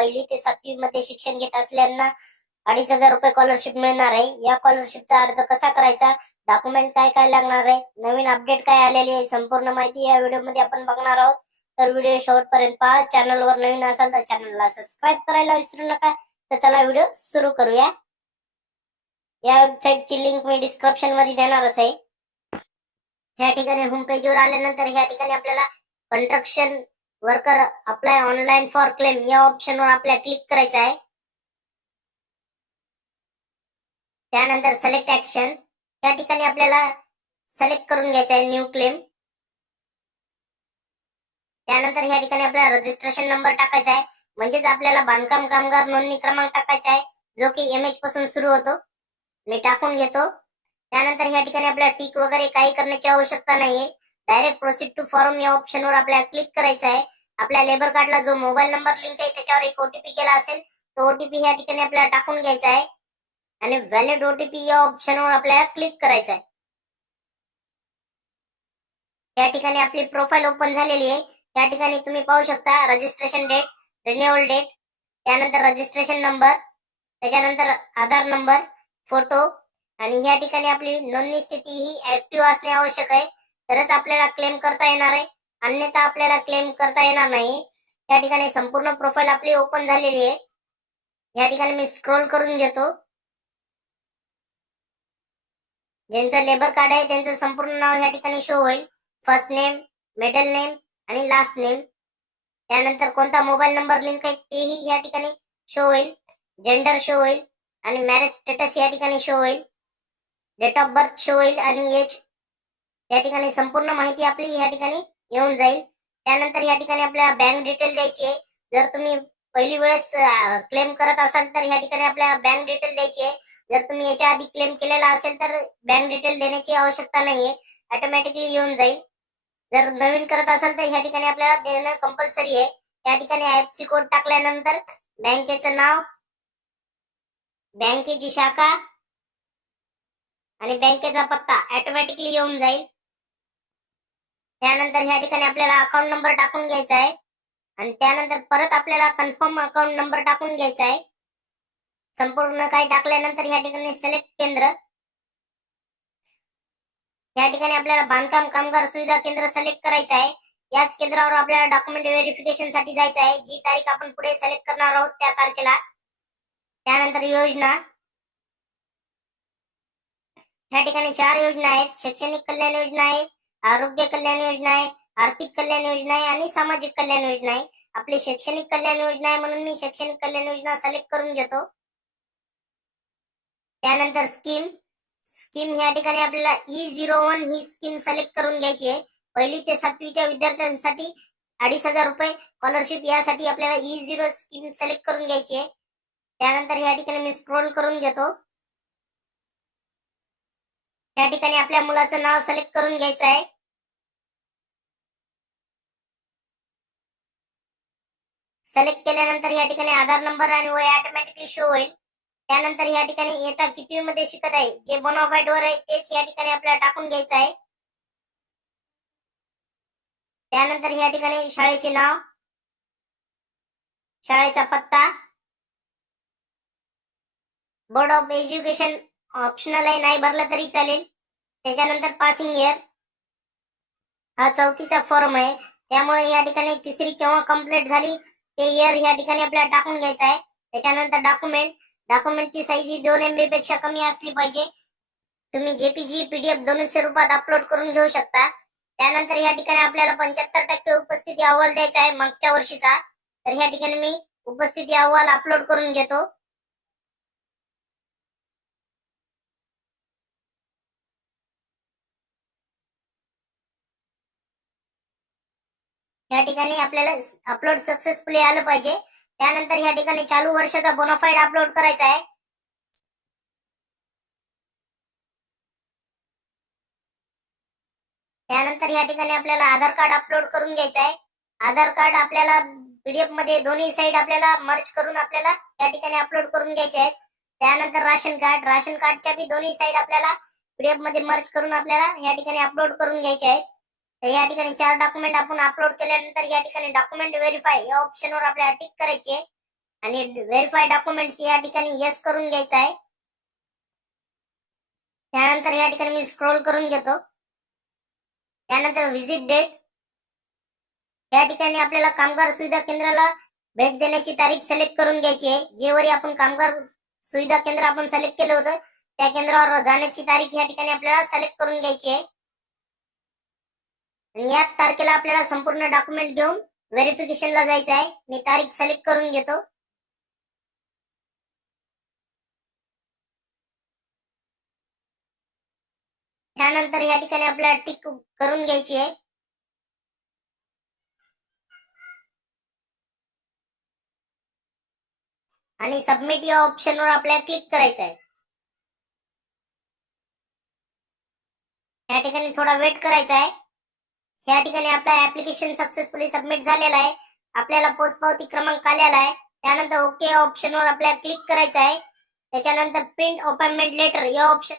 पहिली ते सातवी मध्ये शिक्षण घेत असल्याना अडीच हजार रुपये स्कॉलरशिप मिळणार आहे. या स्कॉलरशिपचा अर्ज कसा करायचा? डॉक्युमेंट काय काय लागणार आहे? नवीन अपडेट काय आलेली आहे? संपूर्ण माहिती या व्हिडिओमध्ये आपण बघणार आहोत. तर व्हिडिओ शेवटपर्यंत पहा. चॅनल वर नवीन असाल तर चॅनलला सबस्क्राईब करायला विसरू नका. तर चला व्हिडिओ सुरू करूया. या वेबसाईटची लिंक मी डिस्क्रिप्शनमध्ये देणारच आहे. ह्या ठिकाणी होम पेजवर आल्यानंतर ह्या ठिकाणी आपल्याला construction worker apply online for claim या ऑप्शनवर आपल्याला क्लिक करायचं आहे. त्यानंतर सिलेक्ट ऍक्शन या ठिकाणी आपल्याला सिलेक्ट करून घ्यायचं आहे न्यू क्लेम त्यानंतर या ठिकाणी आपल्याला रजिस्ट्रेशन नंबर टाकायचा आहे. म्हणजेच आपल्याला बांधकाम कामगार नोंदणी क्रमांक टाकायचा आहे जो की एम एच पासून सुरू होतो. मी टाकून घेतो. त्यानंतर या ठिकाणी आपल्याला टिक वगैरे काही करण्याची आवश्यकता नाहीये. डायरेक्ट प्रोसीड टू फॉर्म या ऑप्शनवर आपल्याला क्लिक करायचं आहे. आपल्या लेबर कार्डला जो मोबाईल नंबर लिंक आहे त्याच्यावर एक ओटीपी केला असेल तो ओटीपी या ठिकाणी आपल्याला टाकून घ्यायचा आहे. आणि व्हॅलिड ओटीपी या ऑप्शनवर आपल्याला क्लिक करायचं आहे. या ठिकाणी आपली प्रोफाईल ओपन झालेली आहे. या ठिकाणी तुम्ही पाहू शकता रजिस्ट्रेशन डेट रिन्युअल डेट त्यानंतर रजिस्ट्रेशन नंबर त्याच्यानंतर आधार नंबर फोटो आणि या ठिकाणी आपली नोंदणी स्थिती ही ऍक्टिव्ह असणे आवश्यक आहे. तरच आपल्याला क्लेम करता येणार आहे. अन्यथा आपल्याला क्लेम करता येणार नाही. या ठिकाणी संपूर्ण प्रोफाईल आपली ओपन झालेली आहे. या ठिकाणी मी स्क्रोल करून घेतो. ज्यांचं लेबर कार्ड आहे त्यांचं संपूर्ण नाव या ठिकाणी शो होईल. फर्स्ट नेम मिडल नेम आणि लास्ट नेम त्यानंतर कोणता मोबाईल नंबर लिंक आहे तेही या ठिकाणी शो होईल. जेंडर शो होईल. आणि मॅरेज स्टेटस या ठिकाणी शो होईल. डेट ऑफ बर्थ शो होईल. आणि एज या ठिकाणी संपूर्ण माहिती आपली या ठिकाणी येऊन जाईल. त्यानंतर या ठिकाणी आपल्याला बँक डिटेल द्यायची आहे. जर तुम्ही पहिली वेळेस क्लेम करत असाल तर या ठिकाणी आपल्याला बँक डिटेल द्यायची आहे. जर तुम्ही याच्या आधी क्लेम केलेला असेल तर बँक डिटेल देण्याची आवश्यकता नाहीये. ऑटोमॅटिकली येऊन जाईल. जर नवीन करत असाल तर ह्या ठिकाणी आपल्याला देणं कंपल्सरी आहे. या ठिकाणी आयएफसी कोड टाकल्यानंतर बँकेचं नाव बँकेची शाखा आणि बँकेचा पत्ता ऑटोमॅटिकली येऊन जाईल. त्यानंतर ह्या ठिकाणी आपल्याला अकाउंट नंबर टाकून घ्यायचा आहे. आणि त्यानंतर परत आपल्याला कन्फर्म अकाउंट नंबर टाकून घ्यायचा आहे. संपूर्ण काही टाकल्यानंतर ह्या ठिकाणी सिलेक्ट केंद्र. या ठिकाणी आपल्याला बांधकाम कामगार सुविधा केंद्र सिलेक्ट करायचं आहे. याच केंद्रावर आपल्याला डॉक्युमेंट व्हेरिफिकेशनसाठी जायचं आहे. जी तारीख आपण पुढे सिलेक्ट करणार आहोत त्या तारखेला. त्यानंतर योजना. या ठिकाणी चार योजना आहेत. शैक्षणिक कल्याण योजना आहे. आरोग्य कल्याण योजना आहे आर्थिक कल्याण योजना आहे आणि सामाजिक कल्याण योजना आहे. आपली शैक्षणिक कल्याण योजना आहे म्हणून मी शैक्षणिक कल्याण योजना सिलेक्ट करून घेतो. त्यानंतर स्कीम स्कीम या ठिकाणी आपल्याला ई झिरो वन ही स्कीम सिलेक्ट करून घ्यायची आहे. पहिली ते सातवीच्या विद्यार्थ्यांसाठी अडीच हजार रुपये स्कॉलरशिप यासाठी आपल्याला ई झिरो स्कीम सिलेक्ट करून घ्यायची आहे. त्यानंतर या ठिकाणी मी स्क्रोल करून घेतो. या ठिकाणी आपल्या मुलाचं नाव सिलेक्ट करून घ्यायचं आहे. सिलेक्ट केल्यानंतर या ठिकाणी आधार नंबर आणि वय ऑटोमॅटिकली शो होईल. त्यानंतर या ठिकाणी येता कितवी मध्ये शिकत आहे जे बोनाफाईड वर आहे तेच या ठिकाणी आपल्याला टाकून घ्यायचं आहे. त्यानंतर या ठिकाणी शाळेचे नाव शाळेचा पत्ता बोर्ड ऑफ एज्युकेशन ऑप्शनल आहे नाही भरलं तरी चालेल. त्याच्यानंतर पासिंग इयर हा चौथीचा फॉर्म आहे. त्यामुळे या ठिकाणी तिसरी केव्हा कंप्लीट झाली ते इयर या ठिकाणी आपल्याला टाकून घ्यायचं आहे. त्याच्यानंतर डॉक्युमेंट डॉक्युमेंटची साईज ही दोन एमबी पेक्षा कमी असली पाहिजे. तुम्ही जेपीजी पीडीएफ दोनशे स्वरूपात अपलोड करून घेऊ शकता. त्यानंतर या ठिकाणी आपल्याला पंच्याहत्तर टक्के उपस्थिती अहवाल द्यायचा आहे मागच्या वर्षीचा. तर या ठिकाणी मी उपस्थिती अहवाल अपलोड करून घेतो. या ठिकाणी आपल्याला अपलोड सक्सेसफुली आलं पाहिजे. त्यानंतर या ठिकाणी चालू वर्षाचा बोनाफाईड अपलोड करायचा आहे. त्यानंतर या ठिकाणी आपल्याला आधार कार्ड अपलोड करून घ्यायचं आहे. आधार कार्ड आपल्याला पीडीएफमध्ये दोन्ही साईड आपल्याला मर्ज करून आपल्याला या ठिकाणी अपलोड करून घ्यायचे आहेत. त्यानंतर राशन कार्ड राशन कार्डच्या बी दोन्ही साईड आपल्याला पीडीएफमध्ये मर्ज करून आपल्याला या ठिकाणी अपलोड करून घ्यायचे आहेत. या ठिकाणी चार डॉक्युमेंट आपण अपलोड केल्यानंतर या ठिकाणी डॉक्युमेंट व्हेरीफाय या ऑप्शनवर आपल्याला टिक करायचे आणि व्हेरीफाय डॉक्युमेंट्स या ठिकाणी येस करून घ्यायचं आहे. त्यानंतर या ठिकाणी मी स्क्रोल करून घेतो. त्यानंतर व्हिजिट डेट या ठिकाणी आपल्याला कामगार सुविधा केंद्राला भेट देण्याची तारीख सिलेक्ट करून घ्यायची आहे. जेवरी आपण कामगार सुविधा केंद्र आपण सिलेक्ट केलं होतं त्या केंद्रावर जाण्याची तारीख या ठिकाणी आपल्याला सिलेक्ट करून घ्यायची आहे. याच तारखेला आपल्याला संपूर्ण डॉक्युमेंट घेऊन व्हेरिफिकेशनला जायचं आहे. मी तारीख सिलेक्ट करून घेतो. त्यानंतर या ठिकाणी आपल्याला टिक करून घ्यायची आहे. आणि सबमिट या ऑप्शनवर आपल्याला क्लिक करायचं आहे. या ठिकाणी थोडा वेट करायचा आहे. या ठिकाणी आपला ऍप्लिकेशन सक्सेसफुली सबमिट झालेला आहे. आपल्याला पोचपावती क्रमांक आलेला आहे. त्यानंतर ओके ऑप्शनवर आपल्याला क्लिक करायचं आहे. त्याच्यानंतर प्रिंट अपॉइंटमेंट लेटर या ऑप्शन